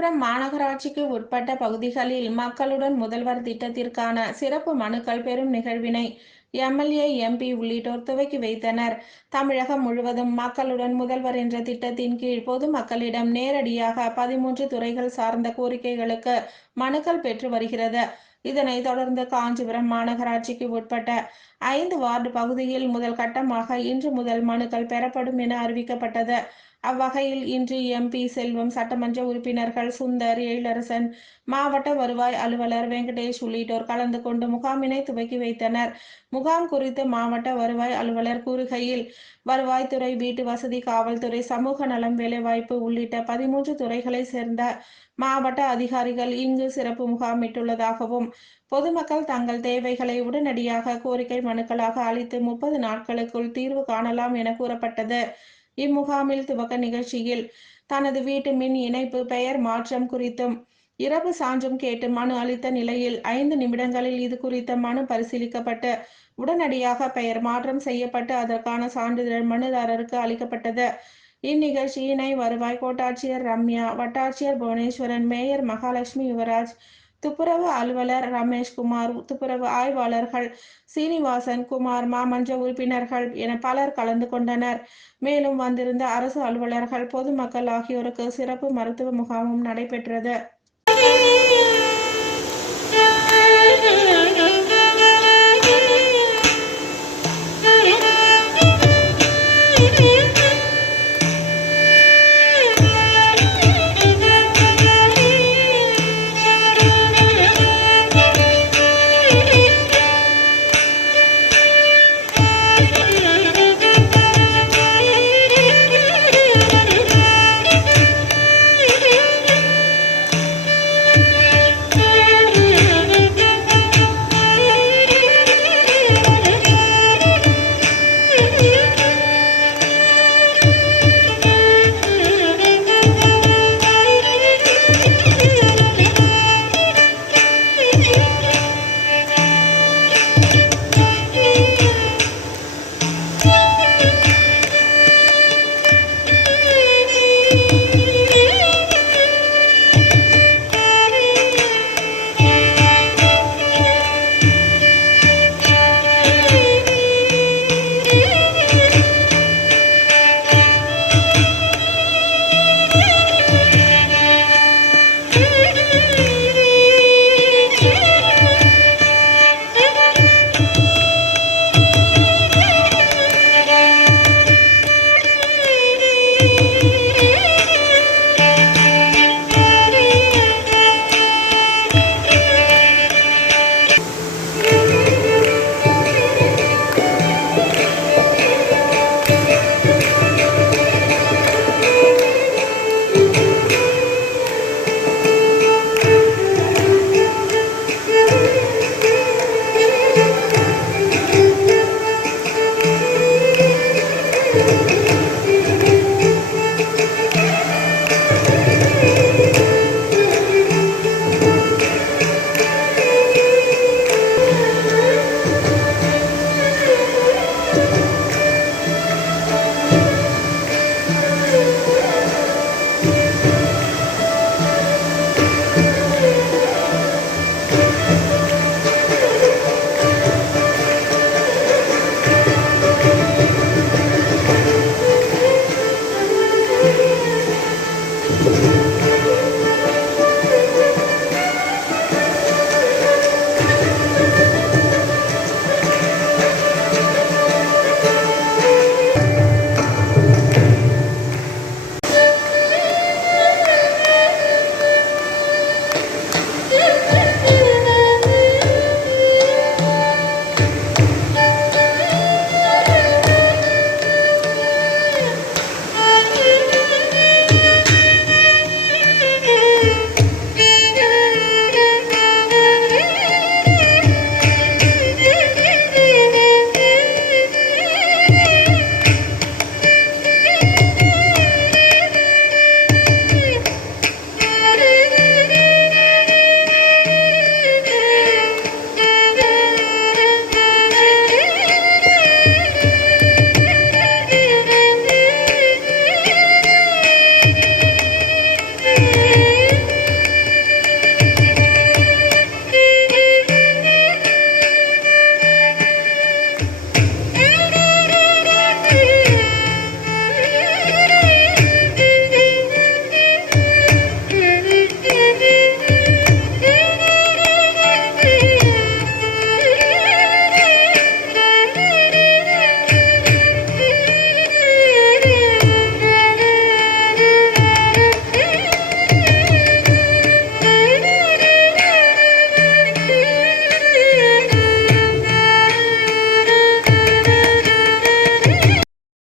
காஞ்சிபுரம் மாநகராட்சிக்கு உட்பட்ட பகுதிகளில் மக்களுடன் முதல்வர் திட்டத்திற்கான சிறப்பு மனுக்கள் பெறும் நிகழ்வினை எம்எல்ஏ, எம்பி உள்ளிட்டோர் துவக்கி வைத்தனர். தமிழகம் முழுவதும் மக்களுடன் முதல்வர் என்ற திட்டத்தின் கீழ் பொதுமக்களிடம் நேரடியாக 13 துறைகள் சார்ந்த கோரிக்கைகளுக்கு மனுக்கள் பெற்று வருகிறது. இதனைத் தொடர்ந்து காஞ்சிபுரம் மாநகராட்சிக்கு உட்பட்ட 5 வார்டு பகுதியில் முதல் கட்டமாக இன்று முதல் மனுக்கள் பெறப்படும் என அறிவிக்கப்பட்டது. அவ்வகையில் இன்று எம்பி செல்வம், சட்டமன்ற உறுப்பினர்கள் சுந்தர், எழிலரசன், மாவட்ட வருவாய் அலுவலர் வெங்கடேஷ் உள்ளிட்டோர் கலந்து கொண்டு முகாமினை துவக்கி வைத்தனர். முகாம் குறித்து மாவட்ட வருவாய் அலுவலர் கூறுகையில், வருவாய்த்துறை, வீட்டு வசதி, காவல்துறை, சமூக நலம், வேலைவாய்ப்பு உள்ளிட்ட 13 துறைகளை சேர்ந்த மாவட்ட அதிகாரிகள் இங்கு சிறப்பு முகாமிட்டுள்ளதாகவும், பொதுமக்கள் தங்கள் தேவைகளை உடனடியாக கோரிக்கை மனுக்களாக அளித்து 30 நாட்களுக்குள் தீர்வு காணலாம் என கூறப்பட்டது. இம்முகாமில் துவக்க நிகழ்ச்சியில் தனது வீட்டு மின் இணைப்பு பெயர் மாற்றம் குறித்தும் இறப்பு சான்றும் கேட்டு மனு அளித்த நிலையில் 5 நிமிடங்களில் இது குறித்த மனு பரிசீலிக்கப்பட்டு உடனடியாக பெயர் மாற்றம் செய்யப்பட்டு அதற்கான சான்றிதழ் மனுதாரருக்கு அளிக்கப்பட்டது. இந்நிகழ்ச்சியினை வருவாய் கோட்டாட்சியர் ரம்யா, வட்டாட்சியர் புவனேஸ்வரன், மேயர் மகாலட்சுமி யுவராஜ், துப்புரவு அலுவலர் ரமேஷ்குமார், துப்புரவு ஆய்வாளர்கள் சீனிவாசன், குமார், மாமன்ற உறுப்பினர்கள் என பலர் கலந்து கொண்டனர். மேலும் வந்திருந்த அரசு அலுவலர்கள், பொதுமக்கள் ஆகியோருக்கு சிறப்பு மருத்துவ முகாமும் நடைபெற்றது.